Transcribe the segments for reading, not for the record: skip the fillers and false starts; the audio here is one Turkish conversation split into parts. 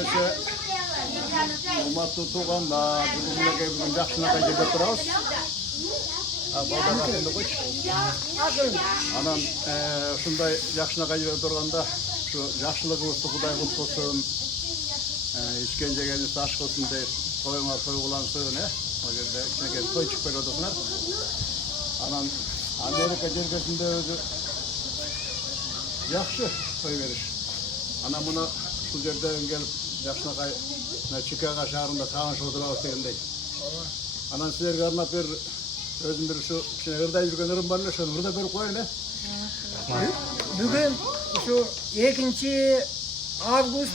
Emese ummatlı tuğanda bugünlerde bugün jakşına kayda turabız. Baldarasında koç. Anam şunday jakşına kayda turganda şu jakşılığımızды Kuday kutlusun. İşkence gelmesi aşk olsun deyip toyuna toygulansın ne? O yerde içine toy çıkıp odasına. Anam Amerika cergesinde özü yaxşı toy verir. Anam bunu şu yerden gelip jakşına kay Chicago şahrında tanış oturabız degендей. Anam sizlerge arnap bir özüm bir şu ırday жүрген ырым бар эле ошону ырдап берип коеюн Бүгүн ушу 2 август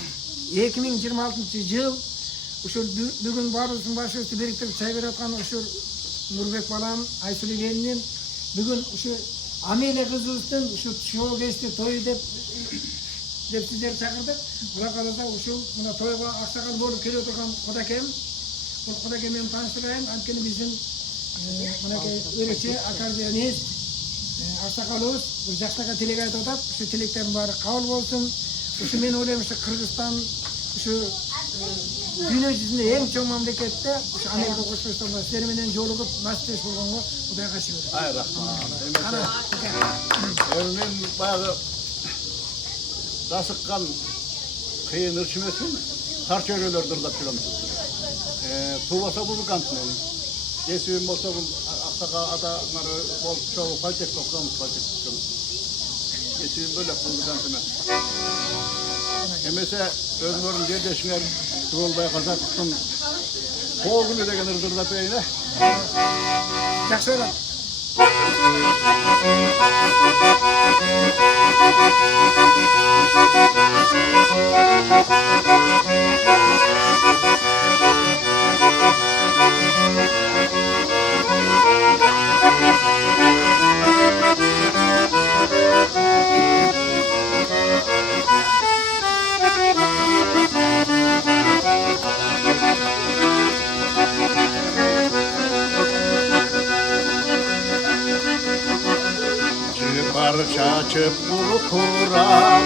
2026 жыл ушул бүгүн баарыбыздын башыбызды бириктирип чай берип аткан ушул Нурбек балам, Айсулу келиним бүгүн ушу Амелия кызыбыздын ушу шоу кести той деп сиздерди чакырдык. Кудай кааласа ушул мына тойго аксакал болуп келип отурган Кудакем. Бул Кудакем менен тааныштырайын. Анткени биздин мынакей өрөчө аккордеонист аксакалыбыз бир жактага тилек айтып атат. Ушу тилектердин баары кабыл болсун. Ушу мен ойлойм ушу Кыргызстан ушу дүйнө жүзүндө эң чоң мамлекетте ушу Америка Кошмо Штаттарында сиздер менен жолугуп насиптеш болгонго Кудайга шүгүр. Ай рахмат. Мен баягы дасыккан кыйын ырчым эмесмин. Тар чөйрөлөрдү ырдап жүрөм. Тубаса музыкантмын. Кесибим болсо бул Аксака атаңары болуп чогуу фальтек окугам, фальтек окугам. Кесибим бөлөк музыкант эмес. Эмесе өзүңөрдүн жерлешиңер Тугулбай Казаковдун кол күнү деген ырды ырдап берейин э. Жакшы болот. Çaçıp kurar,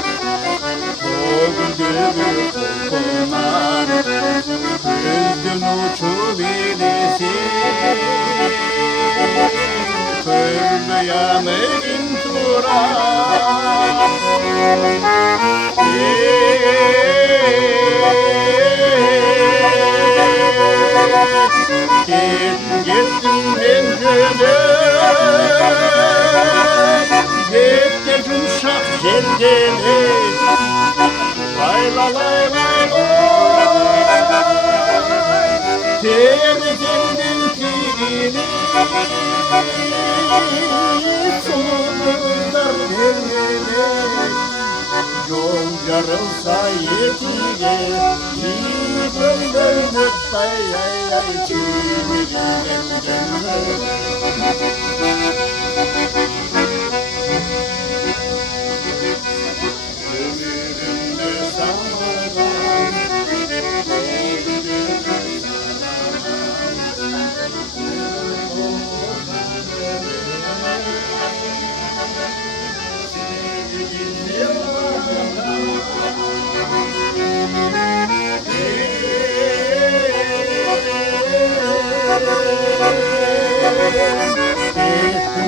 Kogüldürü kolkunar, Güldün uçup ilesin, Köylü yanıgın turar. Gittim ben Gette yumuşak jeldeni Lay la lay lay oy Terzinden pirini Solumuzlar vermene Yol yarılsa yetine İyi bölümlük tay ay ay Çiğnirinen dönmek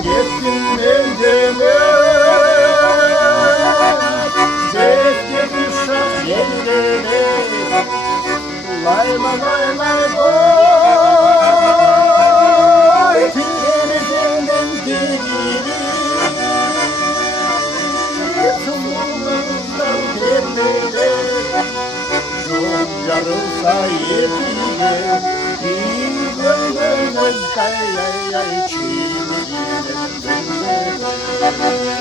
Gittim ben demek Gittim uşak yerlere Lay la lay lay boy Tirizinden diri Çulumuzdan derlere Yol yarılsa yetine Bir gönlümüz kay ay ay çiğnirinen dönmek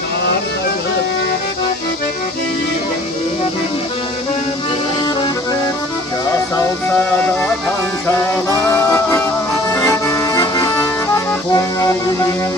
Şarkıdır, Yeah.